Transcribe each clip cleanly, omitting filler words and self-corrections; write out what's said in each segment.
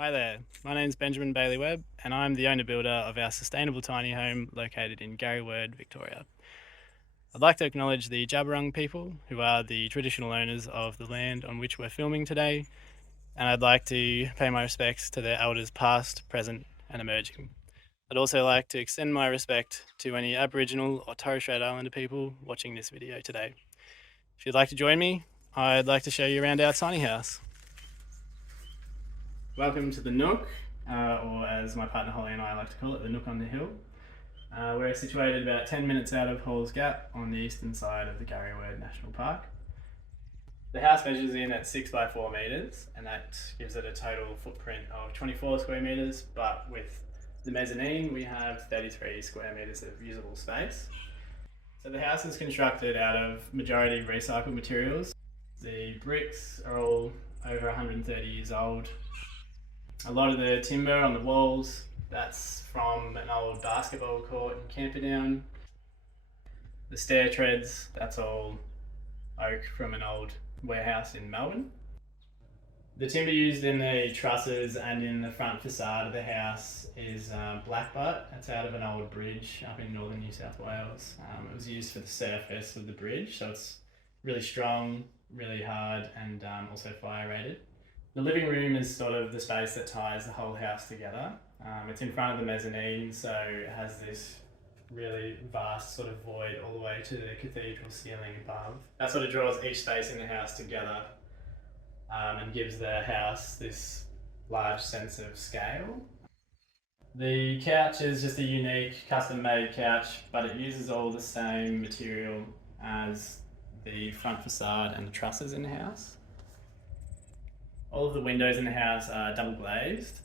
Hi there, my name's Benjamin Bailey Webb and I'm the owner builder of our sustainable tiny home located in Garryword, Victoria. I'd like to acknowledge the Jabberung people who are the traditional owners of the land on which we're filming today, and I'd like to pay my respects to their elders past, present and emerging. I'd also like to extend my respect to any Aboriginal or Torres Strait Islander people watching this video today. If you'd like to join me, I'd like to show you around our tiny house. Welcome to the Nook, or as my partner Holly and I like to call it, the Nook on the Hill. We're situated about 10 minutes out of Halls Gap on the eastern side of the Garryword National Park. The house measures in at 6 by 4 metres, and that gives it a total footprint of 24 square metres, but with the mezzanine we have 33 square metres of usable space. So the house is constructed out of majority recycled materials. The bricks are all over 130 years old. A lot of the timber on the walls, that's from an old basketball court in Camperdown. The stair treads, that's all oak from an old warehouse in Melbourne. The timber used in the trusses and in the front facade of the house is blackbutt. That's out of an old bridge up in northern New South Wales. It was used for the surface of the bridge, so it's really strong, really hard, and also fire rated. The living room is sort of the space that ties the whole house together. It's in front of the mezzanine, so it has this really vast sort of void all the way to the cathedral ceiling above. That sort of draws each space in the house together and gives the house this large sense of scale. The couch is just a unique custom-made couch, but it uses all the same material as the front facade and the trusses in the house. All of the windows in the house are double glazed.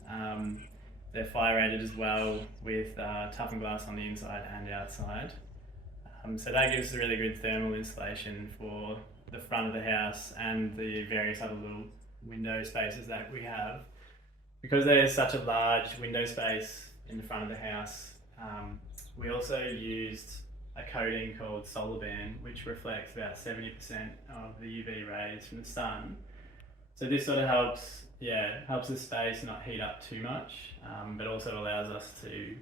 They're fire rated as well with toughened glass on the inside and outside. So that gives a really good thermal insulation for the front of the house and the various other little window spaces that we have. Because there's such a large window space in the front of the house, we also used a coating called solar band, which reflects about 70% of the UV rays from the sun. So this sort of helps the space not heat up too much, but also allows us to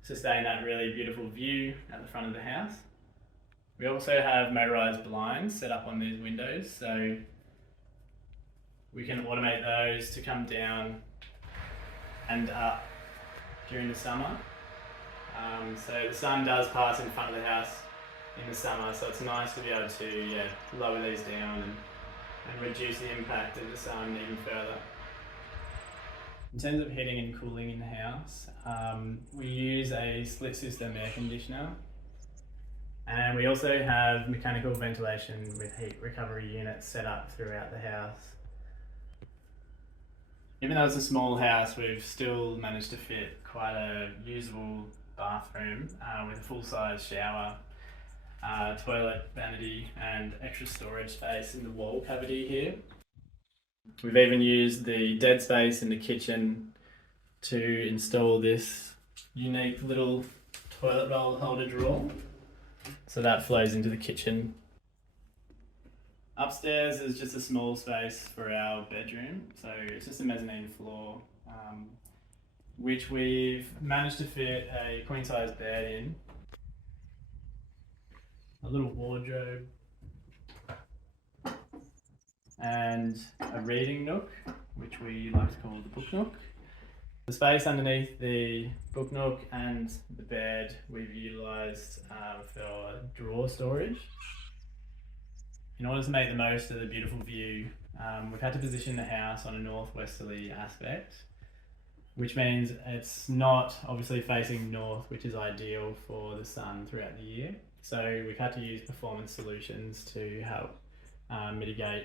sustain that really beautiful view at the front of the house. We also have motorised blinds set up on these windows, so we can automate those to come down and up during the summer. So the sun does pass in front of the house in the summer, so it's nice to be able to lower these down and reduce the impact of the sun even further. In terms of heating and cooling in the house, we use a split system air conditioner, and we also have mechanical ventilation with heat recovery units set up throughout the house. Even though it's a small house, we've still managed to fit quite a usable bathroom with a full-size shower, toilet, vanity and extra storage space in the wall cavity here. We've even used the dead space in the kitchen to install this unique little toilet roll holder drawer. So that flows into the kitchen. Upstairs is just a small space for our bedroom. So it's just a mezzanine floor, which we've managed to fit a queen size bed in, a little wardrobe, and a reading nook, which we like to call the book nook. The space underneath the book nook and the bed we've utilised for drawer storage. In order to make the most of the beautiful view, we've had to position the house on a northwesterly aspect, which means it's not obviously facing north, which is ideal for the sun throughout the year. So we've had to use performance solutions to help mitigate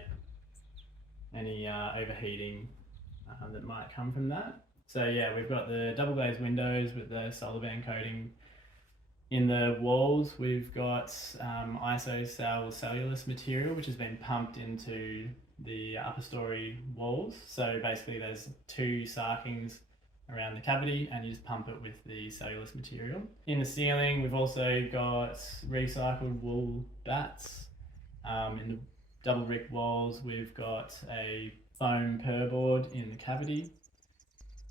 any overheating that might come from that. So yeah, we've got the double glazed windows with the solar band coating. In the walls, we've got isocell cellulose material, which has been pumped into the upper story walls. So basically there's two sarkings around the cavity and you just pump it with the cellulose material. In the ceiling, we've also got recycled wool bats. In the double brick walls, we've got a foam purboard in the cavity.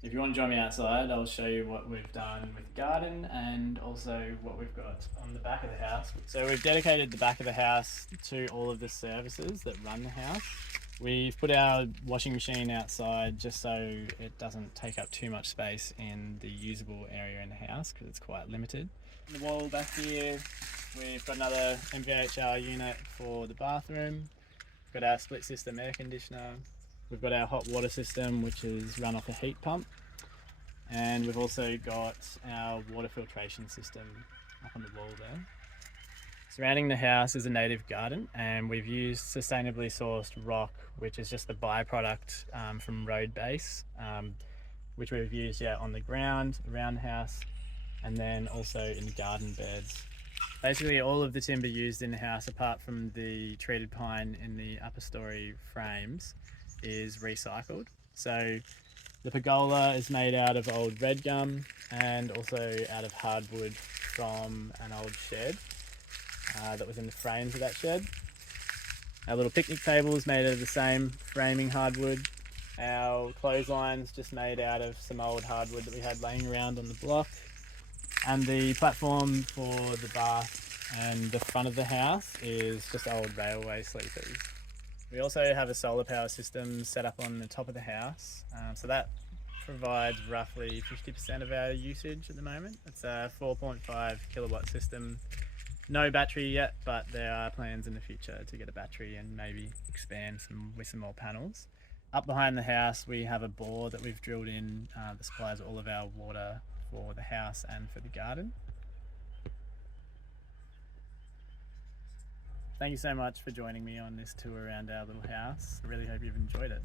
If you want to join me outside, I'll show you what we've done with the garden and also what we've got on the back of the house. So we've dedicated the back of the house to all of the services that run the house. We've put our washing machine outside just so it doesn't take up too much space in the usable area in the house because it's quite limited. On the wall back here, we've got another MVHR unit for the bathroom. We've got our split system air conditioner. We've got our hot water system, which is run off a heat pump. And we've also got our water filtration system up on the wall there. Surrounding the house is a native garden, and we've used sustainably sourced rock, which is just the byproduct from road base, which we've used on the ground, around the house, and then also in garden beds. Basically all of the timber used in the house, apart from the treated pine in the upper story frames, is recycled. So the pergola is made out of old red gum and also out of hardwood from an old shed that was in the frames of that shed. Our little picnic table is made out of the same framing hardwood. Our clothesline's just made out of some old hardwood that we had laying around on the block. And the platform for the bath and the front of the house is just old railway sleepers. We also have a solar power system set up on the top of the house, so that provides roughly 50% of our usage at the moment. It's a 4.5 kilowatt system. No battery yet, but there are plans in the future to get a battery and maybe expand with some more panels. Up behind the house we have a bore that we've drilled in that supplies all of our water for the house and for the garden. Thank you so much for joining me on this tour around our little house. I really hope you've enjoyed it.